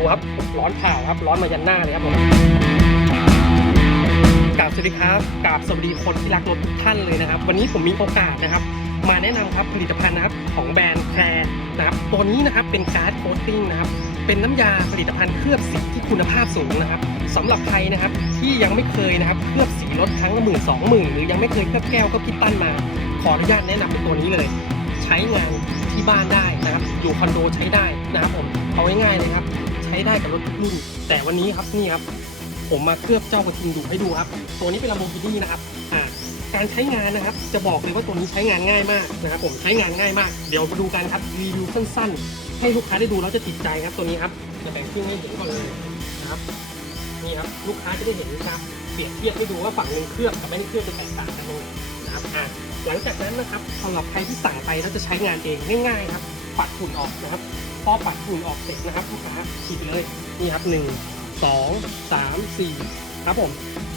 ดูครับร้อนผ่าครับร้อนมายันหน้าเลยครับผมกราบสวัสดีครับกราบสวัสดีคนที่รักรถทุกท่านเลยนะครับ วันนี้ผมมีโอกาสนะครับ มาแนะนำครับผลิตภัณฑ์นะครับของแบรนด์แคร์นะครับตัวนี้นะครับเป็นการ์ดโคตติ้งนะครับเป็นน้ำยาผลิตภัณฑ์เคลือบสีที่คุณภาพสูงนะครับสำหรับใครนะครับที่ยังไม่เคยนะครับเคลือบสีรถครั้งละหมื่นสองหมื่นหรือยังไม่เคยเคลือบแก้วก็พิตั้นมา ขออนุญาตแนะนำเป็นตัวนี้เลย ใช้งานที่บ้านได้นะครับ อยู่คอนโดใช้ได้นะครับผมเอาง่ายๆเลยครับ ช้ได้กับรถทุกรุ่น แต่วันนี้ครับนี่ครับ ผมมาเคลือบเจ้ากระทิงดูให้ดูครับ ตัวนี้เป็น Lamborghini นะครับอ่าการใช้งานนะครับ จะบอกเลยว่าตัวนี้ใช้งานง่ายมากนะครับผมใช้งานง่ายมาก เดี๋ยวมาดูกันครับรีวิวสั้นๆ ให้ลูกค้าได้ดูแล้วจะติดใจครับตัวนี้ครับจะแบ่งครึ่งให้เห็นก่อนเลยนะครับนี่ครับลูกค้าจะได้เห็นนะครับเปรียบเทียบให้ดูว่าฝั่งหนึ่งเคลือบกับไม่ได้เคลือบจะแตกต่างกันตรงไหนนะครับอ่าหลังจากนั้นนะครับสำหรับใครที่สั่งไปแล้วจะใช้งานเองง่ายๆครับปัดฝุ่นออกนะครับ พอปัดฝุ่นออกเสร็จนะครับลูกค้าฉีดเลยนี่ครับหนึ่งสองสามสี่ครับผม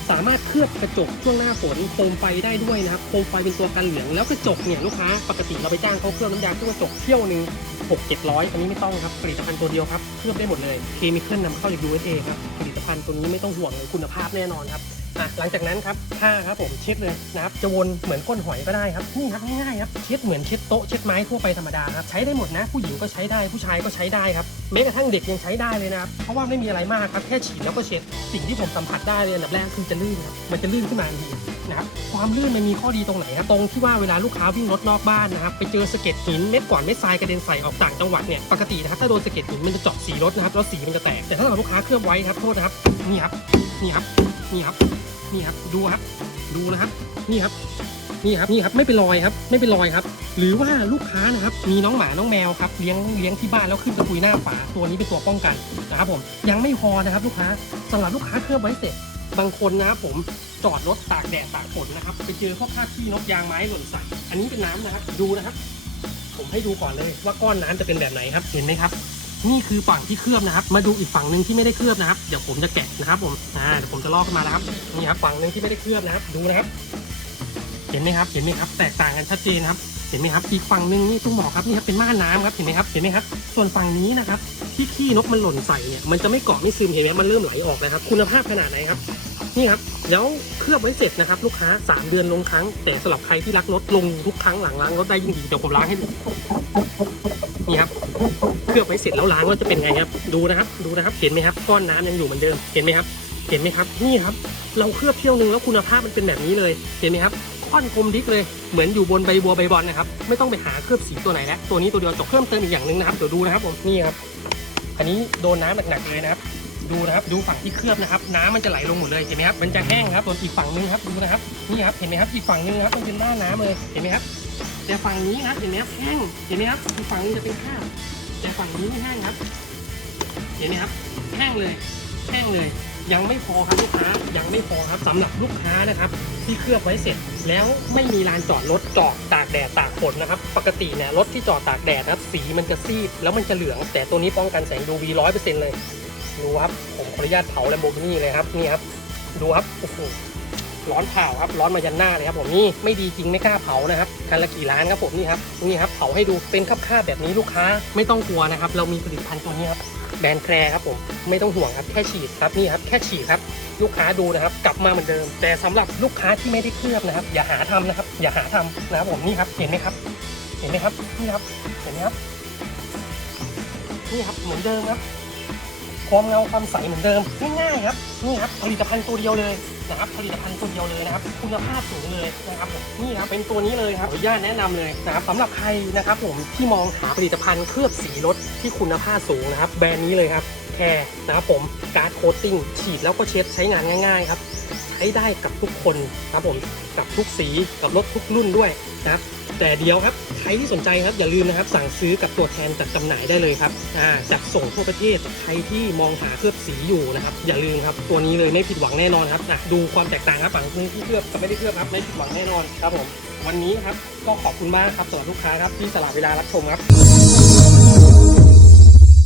สามารถเคลือบกระจกช่วงหน้าฝนโคมไฟได้ด้วยนะครับโคมไฟเป็นตัวกันเหลืองแล้วกระจกเนี่ยลูกค้าปกติเราไปจ้างเขาเคลือบน้ำยาเคลือบกระจกเที่ยวหนึ่งหกเจ็ดร้อยอันนี้ไม่ต้องครับผลิตภัณฑ์ตัวเดียวครับเคลือบได้หมดเลยเคมีเคลื่อนนำเข้าจาก USA ครับผลิตภัณฑ์ตัวนี้ไม่ต้องห่วงเลยคุณภาพแน่นอนครับ อะหลังจากนั้นครับผ้าครับผมเช็ดเลยนะครับจะวนเหมือนก้นหอยก็ได้ครับนี่ครับง่ายๆครับเช็ดเหมือนเช็ดโต๊ะเช็ดไม้ทั่วไปธรรมดาครับใช้ได้หมดนะ ผู้หญิงก็ใช้ได้ผู้ชายก็ใช้ได้ครับแม้กระทั่งเด็กยังใช้ได้เลยนะครับเพราะว่าไม่มีอะไรมากครับแค่ฉีดแล้วก็เช็ดสิ่งที่ผมสัมผัสได้เลยอันดับแรกคือจะลื่นครับมันจะลื่นขึ้นมาทันทีนะครับความลื่นมันมีข้อดีตรงไหนครับตรงที่ว่าเวลาลูกค้าวิ่งรถนอกบ้านนะครับไปเจอสะเก็ดหินเม็ดกวาดเม็ดทรายกระเด็นใส่ออกต่างจังหวัดเนี่ยปกตินะครับถ้าโดนสะเก็ดหินมันจะเจาะสีรถนะครับแล้วสีมันจะแตกแต่ถ้าเราลูกค้าเคลือบไว้ครับโทษนะครับนี่ครับนี่ครับนี่ครับ นี่ครับ ดูครับ ดูนะครับ นี่ครับ นี่ครับ นี่ครับ ไม่เป็นรอยครับ ไม่เป็นรอยครับ หรือว่าลูกค้านะครับ มีน้องหมา น้องแมวครับ เลี้ยง เลี้ยงที่บ้านแล้วขึ้นตะปุยหน้าฝา ตัวนี้เป็นตัวป้องกันนะครับผม ยังไม่พอนะครับ ลูกค้าสำหรับลูกค้าเคลือบไว้เสร็จ บางคนนะครับผม จอดรถตากแดดตากฝนนะครับ ไปเจอข้อคาดขี้นกยางไม้หล่นใส่ อันนี้เป็นน้ำนะครับ ดูนะครับ ผมให้ดูก่อนเลยว่าก้อนน้ำจะเป็นแบบไหนครับ เห็นไหมครับ นี่คือฝั่งที่เคลือบนะครับ มาดูอีกฝั่งหนึ่งที่ไม่ได้เคลือบนะครับ เดี๋ยวผมจะแกะนะครับผม อ่า เดี๋ยวผมจะลอกขึ้นมานะครับ นี่ครับ ฝั่งหนึ่งที่ไม่ได้เคลือบนะครับ ดูนะครับ เห็นไหมครับ เห็นไหมครับ แตกต่างกันชัดเจนครับ เห็นไหมครับ อีกฝั่งหนึ่งนี่ต้องบอกครับ นี่ครับ เป็นม่านน้ำครับ เห็นไหมครับ เห็นไหมครับ ส่วนฝั่งนี้นะครับ ที่ขี้นกมันหล่นใส่เนี่ย มันจะไม่เกาะไม่ซึม เห็นไหมมันเริ่มไหลออกนะครับ คุณภาพขนาดไหนครับ นี่ครับแล้วเคลือบไว้เสร็จนะครับ ลูกค้า 3 เดือนลงครั้ง แต่สำหรับใครที่รักรถลงทุกครั้งหลังล้างรถได้ยิ่งดีเดี๋ยวผมล้างให้ดูนี่ครับเคลือบไว้เสร็จแล้วล้างว่าจะเป็นไงครับ ดูนะครับ ดูนะครับ เห็นไหมครับก้อนน้ำยังอยู่เหมือนเดิมเห็นไหมครับ เห็นไหมครับ นี่ครับ เราเคลือบเที่ยวนึงแล้วคุณภาพมันเป็นแบบนี้เลยเห็นไหมครับค่อนคมดิกเลยเหมือนอยู่บนใบบัวใบบอลนะครับไม่ต้องไปหาเคลือบสีตัวไหนแล้วตัวนี้ตัวเดียวจบเพิ่มเติมอีกอย่างหนึ่งนะครับเดี๋ยวดูนะครับผมนี่ครับอันนี้โดนน้ำหนักๆเลยนะครับ ดูนะครับดูฝั่งที่เคลือบนะครับ น้ำมันจะไหลลงหมดเลยเห็นไหมครับมันจะแห้งครับส่วนอีกฝั่งนึงครับดูนะครับนี่ครับเห็นไหมครับอีกฝั่งนึงครับมันเป็นหน้าน้ำเลยเห็นไหมครับแต่ฝั่งนี้ครับเห็นไหมครับแห้งเห็นไหมครับอีกฝั่งนึงจะเป็นข้าวแต่ฝั่งนี้ไม่แห้งครับ เห็นไหมครับแห้งเลยแห้งเลยยังไม่พอครับลูกค้ายังไม่พอครับสำหรับลูกค้านะครับ ที่เคลือบไว้เสร็จ แล้วไม่มีลานจอดรถจอดตากแดดตากฝนนะครับ ปกติเนี่ยรถที่จอดตากแดดนะครับสีมันจะซีดแล้วมันจะเหลือง แต่ตัวนี้ป้องกันแสง UV ร้อยเปอร์เซ็นต์เลย ดูครับผมขออนุญาตเผาแลมโบกินี่เลยครับนี่ครับดูครับโอ้โหร้อนเผาครับร้อนมายันหน้าเลยครับผมนี่ไม่ดีจริงไม่กล้าเผานะครับคันละกี่ล้านครับผมนี่ครับนี่ครับเผาให้ดูเป็นคราบๆแบบนี้ลูกค้าไม่ต้องกลัวนะครับ เรามีผลิตภัณฑ์ตัวนี้ครับแบรนด์แคร์ครับผมไม่ต้องห่วงครับแค่ฉีดครับนี่ครับแค่ฉีดครับลูกค้าดูนะครับกลับมาเหมือนเดิม แต่สำหรับลูกค้าที่ไม่ได้เคลือบนะครับ อย่าหาทำนะครับ อย่าหาทำนะครับผมนี่ครับเห็นไหมครับ เห็นไหมครับนี่ครับเห็นไหมครับนี่ครับเหมือนเดิมครับ ความเงาความใสเหมือนเดิมง่ายๆครับนี่ครับผลิตภัณฑ์ตัวเดียวเลยนะครับผลิตภัณฑ์ตัวเดียวเลยนะครับคุณภาพสูงเลยนะครับผมนี่ครับเป็นตัวนี้เลยครับขออนุญาตแนะนำเลยนะครับสำหรับใครนะครับผมที่มองหาผลิตภัณฑ์เคลือบสีรถที่คุณภาพสูงนะครับ แบรนด์นี้เลยครับแคร์นะครับผมการ์ดโคตติ้งฉีดแล้วก็เช็ดใช้งานง่ายๆครับ ช้ได้กับทุกคนครับผมกับทุกสีกับรถทุกรุ่นด้วยนะครับแต่เดียวครับใครที่สนใจครับอย่าลืมนะครับ สั่งซื้อกับตัวแทนจัดจำหน่ายได้เลยครับอ่าจัดส่งทั่วประเทศใครที่มองหาเคลือบสีอยู่นะครับอย่าลืมครับตัวนี้เลยไม่ผิดหวังแน่นอนครับอะดูความแตกต่างครับฝั่งนึงที่เคลือบกับไม่ได้เคลือบครับไม่ผิดหวังแน่นอนครับผมวันนี้ครับก็ขอบคุณมากครับสำหรับลูกค้าครับที่สละเวลารับชมครับ